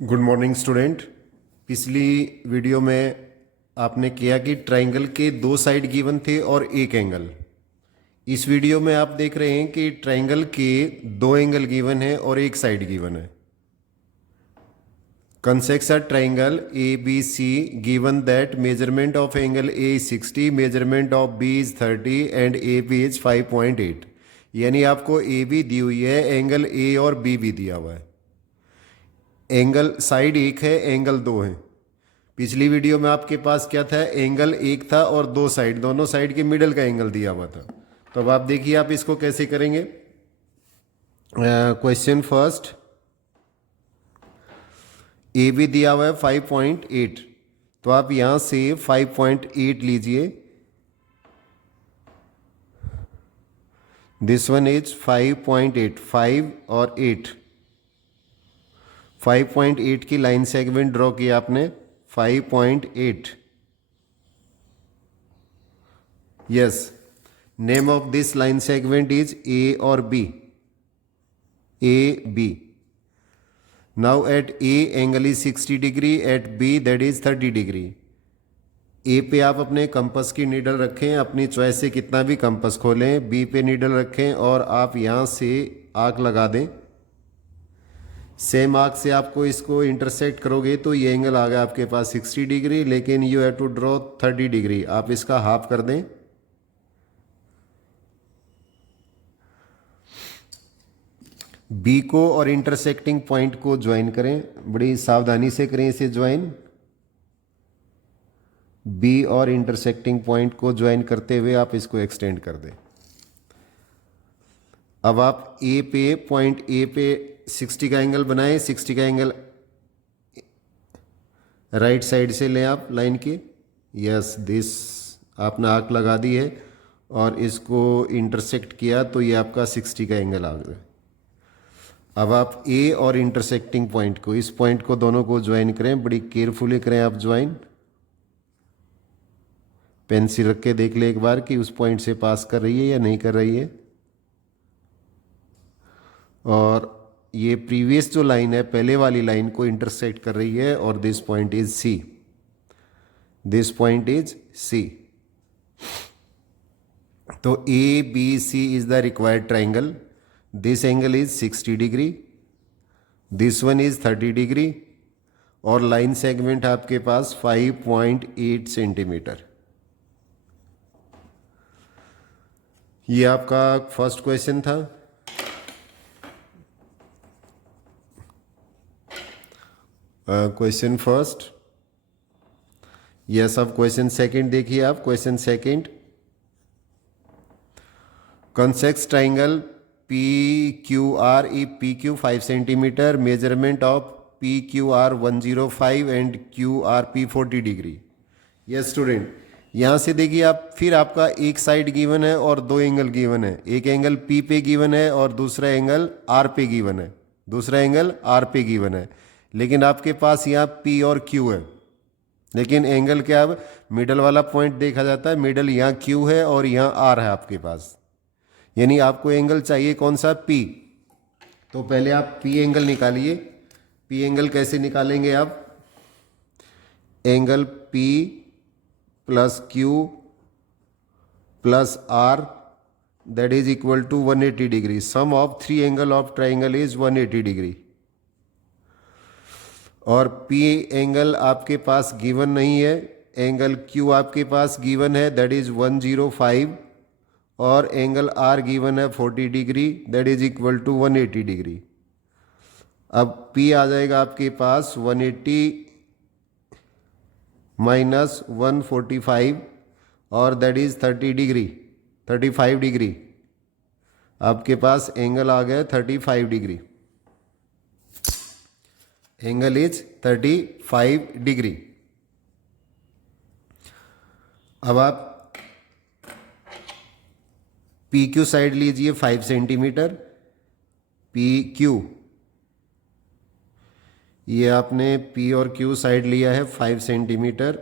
Good morning student. पिछली video में आपने किया कि ट्राइंगल के दो साइड गिवन थे और एक एंगल। इस वीडियो में आप देख रहे हैं कि ट्राइंगल के दो एंगल गिवन है और एक साइड गिवन है। Construct a triangle A B C given that measurement of angle A is 60, measurement of B is 30 and A B is 5.8। यानी आपको ए बी दी हुई है, एंगल ए और बी भी दिया हुआ है। एंगल साइड एक है, एंगल दो है। पिछली वीडियो में आपके पास क्या था, एंगल एक था और दो साइड, दोनों साइड के मिडल का एंगल दिया हुआ था। तो अब आप देखिए आप इसको कैसे करेंगे। क्वेश्चन फर्स्ट, ए बी दिया हुआ है 5.8, तो आप यहां से 5.8 लीजिए। दिस वन इज 5.8, 5 और 8, 5.8 की लाइन सेगमेंट ड्रॉ किया आपने। 5.8, yes. Name of this line segment is A और B, A B. Now at A angle is 60 degree, at B that is 30 degree. A पे आप अपने कंपास की नीडल रखें, अपनी चॉइस से कितना भी कंपास खोलें। बी पे नीडल रखें और आप यहां से आर्क लगा दें। सेम आर्क से आपको इसको इंटरसेक्ट करोगे तो ये एंगल आ गया आपके पास 60 डिग्री, लेकिन you have to draw 30 degree. आप इसका हाफ कर दें। बी को और इंटरसेक्टिंग पॉइंट को ज्वाइन करें, बड़ी सावधानी से करें इसे ज्वाइन। बी और इंटरसेक्टिंग पॉइंट को ज्वाइन करते हुए आप इसको एक्सटेंड कर दें। अब आप ए पे, पॉइंट ए पे 60 का एंगल बनाएं। 60 का एंगल राइट साइड से लें आप लाइन की। यस, दिस आपने आर्क लगा दी है और इसको इंटरसेक्ट किया तो ये आपका 60 का एंगल आ गया। अब आप ए और इंटरसेक्टिंग पॉइंट को, इस पॉइंट को दोनों को ज्वाइन करें, बड़ी केयरफुली करें आप ज्वाइन। पेंसिल रख के देख ले एक बार कि उस पॉइंट से पास कर रही है या नहीं कर रही है। और ये प्रीवियस जो लाइन है, पहले वाली लाइन को इंटरसेक्ट कर रही है और this point is C, this point is C. तो A B C is the required triangle. This angle is 60 degree, this one is 30 degree और लाइन सेगमेंट आपके पास 5.8 सेंटीमीटर। ये आपका फर्स्ट क्वेश्चन था। Question first. यस, अब question second देखिए आप। Question second, construct triangle P Q R E P Q 5 centimetre, measurement of P Q R 105 and Q R P 40 degree. Yes student, यहां से देखिए आप, फिर आपका एक साइड गिवन है और दो एंगल गिवन है। एक एंगल पी पे गिवन है और दूसरा एंगल आर पे गिवन है, दूसरा एंगल आर पे गिवन है। लेकिन आपके पास यहाँ पी और क्यू है, लेकिन एंगल क्या, अब मिडल वाला पॉइंट देखा जाता है। मिडल यहाँ क्यू है और यहाँ आर है आपके पास, यानी आपको एंगल चाहिए कौन सा, पी। तो पहले आप पी एंगल निकालिए। पी एंगल कैसे निकालेंगे आप, angle P plus Q plus R that is equal to 180 degree. Sum of three angle of triangle is 180 degree. और पी एंगल आपके पास गिवन नहीं है, एंगल क्यू आपके पास गिवन है दैट इज 105 और एंगल आर गिवन है 40 degree that is equal to 180 degree. अब पी आ जाएगा आपके पास 180 माइनस 145 और दैट इज 30 डिग्री, 35 डिग्री। आपके पास एंगल आ गया 35 डिग्री, एंगल इज 35 डिग्री। अब आप पी क्यू साइड लीजिए 5 सेंटीमीटर। पी क्यू, ये आपने पी और क्यू साइड लिया है 5 सेंटीमीटर।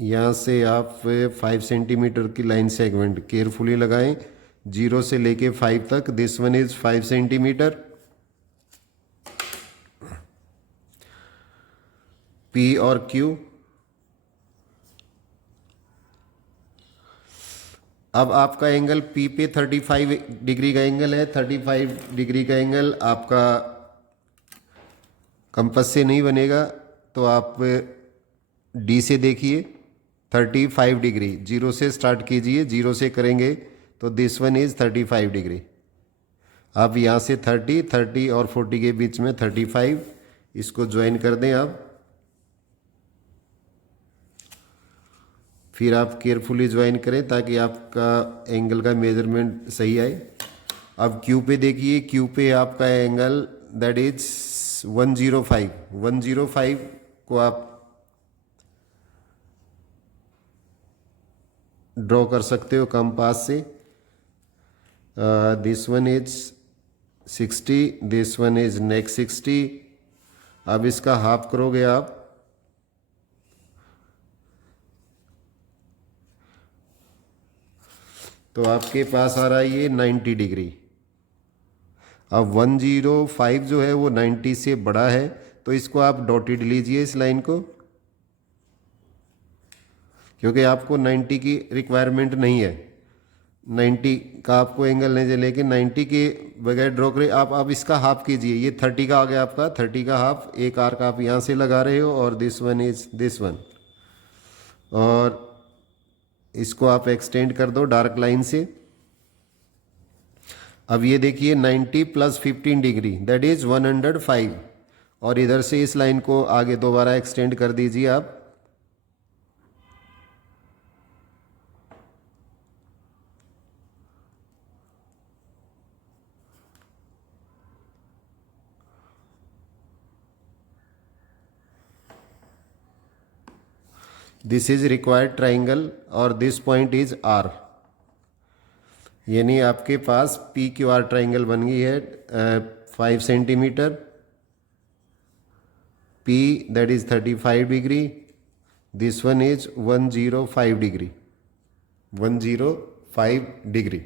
यहाँ से आप 5 सेंटीमीटर की लाइन सेगमेंट केयरफुली लगाएं, 0 से लेके 5 तक। This one is 5 centimetre. P और क्यू। अब आपका एंगल पी पे 35 डिग्री का एंगल है। 35 डिग्री का एंगल आपका कंपास से नहीं बनेगा, तो आप डी से देखिए। 35 डिग्री, जीरो से स्टार्ट कीजिए, जीरो से करेंगे तो दिस वन इज 35 डिग्री। अब यहाँ से 30 और 40 के बीच में 35, इसको ज्वाइन कर दें आप। फिर आप केयरफुली ज्वाइन करें ताकि आपका एंगल का मेजरमेंट सही आए। अब क्यू पे देखिए, क्यू पे आपका एंगल दैट इज 105। 105 को आप ड्रॉ कर सकते हो कंपास से। This one is 60, this one is next 60। अब इसका हाफ करोगे आप, तो आपके पास आ रहा है ये 90 डिग्री। अब 105 जो है वो 90 से बड़ा है, तो इसको आप डॉटेड लीजिए इस लाइन को, क्योंकि आपको 90 की रिक्वायरमेंट नहीं है। 90 का आपको एंगल नहीं चाहिए, लेकिन 90 के बगैर ड्रॉ करें आप। अब इसका हाफ कीजिए, ये 30 का आ गया आपका। 30 का हाफ, एक आर्क आप यहाँ से लगा रहे हो और this one is this one, और इसको आप एक्सटेंड कर दो डार्क लाइन से। अब ये देखिए 90 प्लस 15 डिग्री दैट इज 105, और इधर से इस लाइन को आगे दोबारा एक्सटेंड कर दीजिए आप। दिस इज रिक्वायर्ड ट्राइंगल और दिस पॉइंट इज आर, यानी आपके पास पी क्यू आर ट्राइंगल बन गई है 5 centimetre. P that is 35 degree, this one is 105 degree. 105 degree.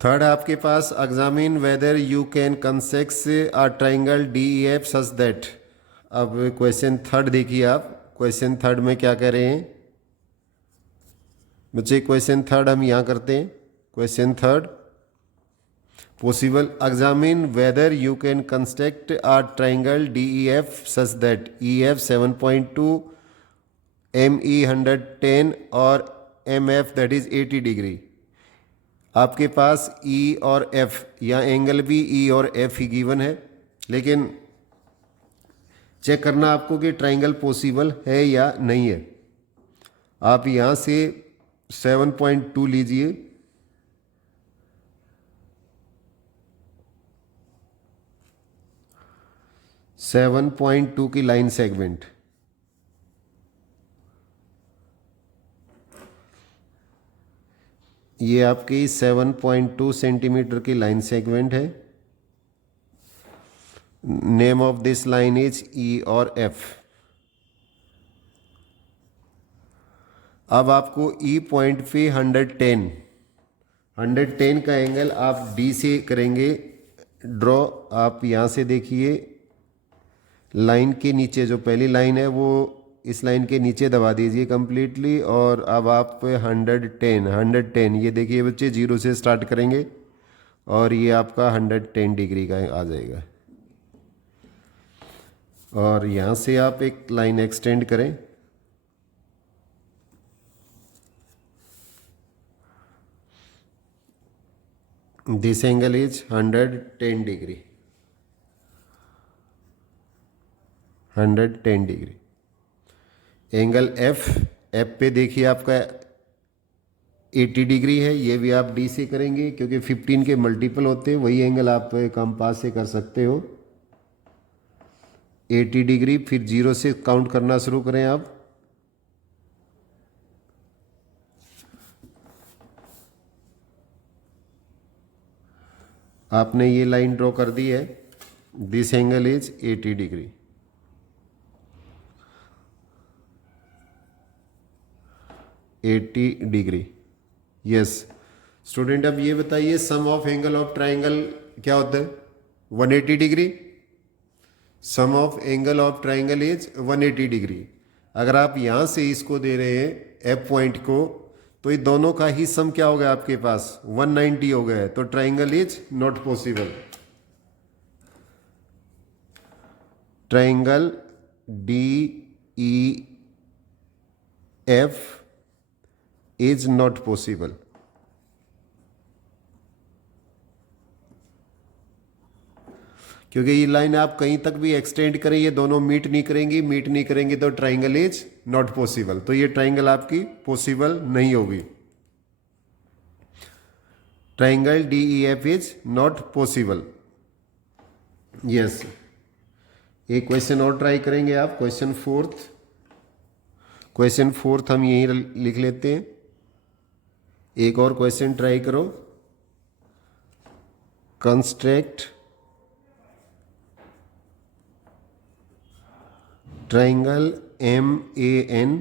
Third आपके पास examine whether you can construct a triangle D E F such that. अब question third देखिए आप। क्वेश्चन थर्ड में क्या कह रहे हैं बच्चे? क्वेश्चन थर्ड हम यहाँ करते हैं। Question third, possible examine whether you can construct a triangle D E F such that E F 7.2, M E 110 और M F that is 80 degree. आपके पास ई और एफ, यहाँ एंगल भी ई और एफ ही गिवन है, लेकिन चेक करना आपको कि ट्राइंगल पॉसिबल है या नहीं है। आप यहाँ से 7.2 लीजिए, सेवन पॉइंट टू की लाइन सेगमेंट, ये आपकी 7.2 सेंटीमीटर की लाइन सेगमेंट है। Name of this line is E और एफ। अब आपको ई पॉइंट पे 110 का एंगल आप डी से करेंगे ड्रॉ। आप यहाँ से देखिए, लाइन के नीचे जो पहली लाइन है वो इस लाइन के नीचे दबा दीजिए कंप्लीटली, और अब आप 110 ये देखिए बच्चे, जीरो से स्टार्ट करेंगे और ये आपका 110 डिग्री का आ जाएगा। और यहाँ से आप एक लाइन एक्सटेंड करें, this angle is 110 degree. 110 degree angle F पे देखिए आपका 80 डिग्री है, ये भी आप डी से करेंगे क्योंकि 15 के मल्टीपल होते हैं, वही एंगल आप कंपास से कर सकते हो। 80 डिग्री, फिर जीरो से काउंट करना शुरू करें आप। आपने ये लाइन ड्रॉ कर दी है, this angle is 80 degree. Yes student, अब ये बताइए sum of angle of triangle क्या होता है? 180 degree. Sum of angle of triangle is 180 degree. अगर आप यहाँ से इसको दे रहे हैं एफ पॉइंट को, तो ये दोनों का ही सम क्या हो गया आपके पास 190 हो गया है, तो triangle is not possible. Triangle D E F is not possible. क्योंकि ये लाइन आप कहीं तक भी एक्सटेंड करें, ये दोनों मीट नहीं करेंगी तो ट्राइंगल इज नॉट पॉसिबल। तो ये ट्राइंगल आपकी पॉसिबल नहीं होगी। Triangle D E F is not possible. Yes, एक क्वेश्चन और ट्राई करेंगे आप, क्वेश्चन फोर्थ हम यहीं लिख लेते हैं। एक और क्वेश्चन ट्राई करो। Construct triangle MAN,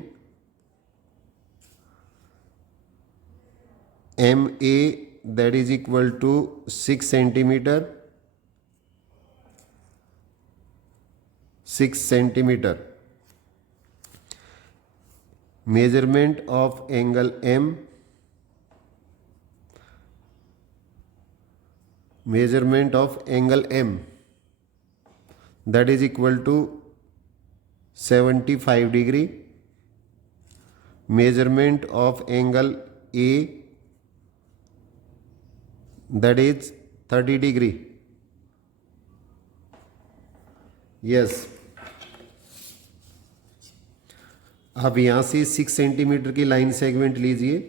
MA that is equal to 6 centimeter, 6 centimeter. Measurement of angle M, measurement of angle M that is equal to 75 degree. Measurement of angle A that is 30 degree. Yes, आप यहाँ से 6 centimetre की line segment लीजिए।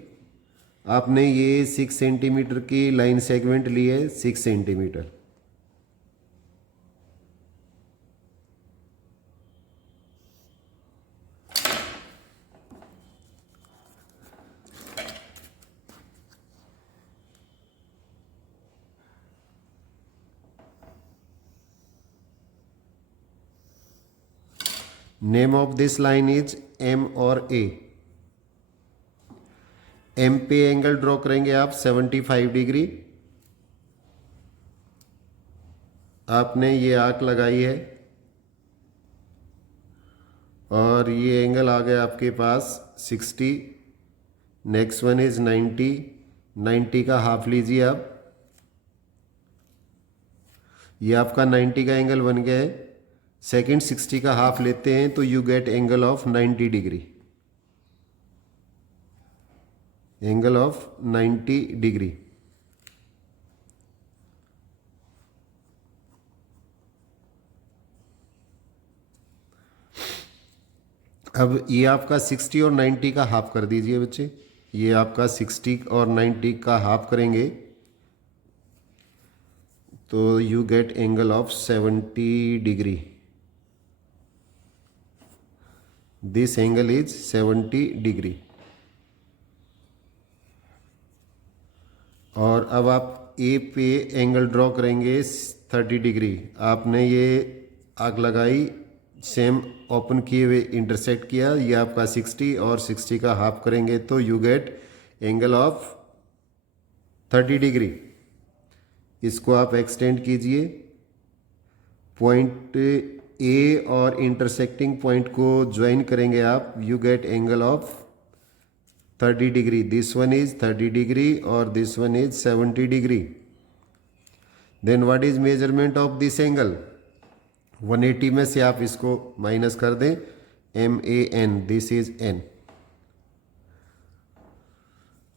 आपने ये 6 centimetre की line segment ली है, 6 centimetre. Name of this line is M और A। M पे एंगल ड्रॉ करेंगे आप 75 डिग्री। आपने ये आर्क लगाई है और ये एंगल आ गया आपके पास 60। नेक्स्ट वन इज 90, 90 का हाफ लीजिए आप। ये आपका 90 का एंगल बन गया है। सेकेंड 60 का हाफ लेते हैं तो you get angle of 90 degree, angle of 90 degree. अब ये आपका 60 और 90 का हाफ कर दीजिए बच्चे। ये आपका 60 और 90 का हाफ करेंगे तो you get angle of 70 degree. This angle is 70 degree. और अब आप ए पे एंगल ड्रॉ करेंगे 30 डिग्री। आपने ये आग लगाई, सेम ओपन किए हुए इंटरसेक्ट किया। ये आपका 60 और 60 का हाफ करेंगे तो you get angle of 30 degree. इसको आप एक्सटेंड कीजिए। पॉइंट ए और इंटरसेक्टिंग पॉइंट को ज्वाइन करेंगे आप, you get angle of 30 degree. This one is 30 degree और this one is 70 degree. Then what is measurement of this angle? 180 में से आप इसको माइनस कर दें, MAN, दिस इज N।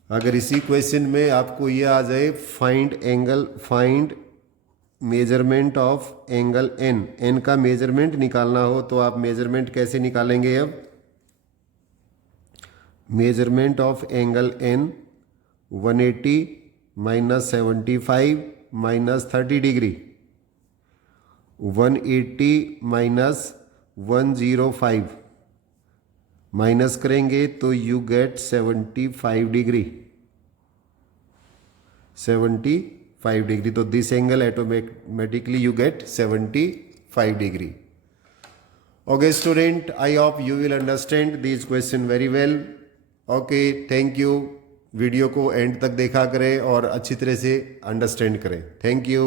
अगर इसी क्वेश्चन में आपको ये आ जाए find measurement of angle N का मेजरमेंट निकालना हो तो आप मेजरमेंट कैसे निकालेंगे? अब measurement of angle N 180 minus 75 minus 30 degree. 180 minus 105 minus करेंगे तो यू गेट 75 डिग्री। 75 डिग्री। तो this angle automatically you get 75 degree. Okay student, I hope you will understand this question very well. Okay, thank you. Video को and तक देखा करें और अच्छी तरह से अंडरस्टैंड करें। Thank you.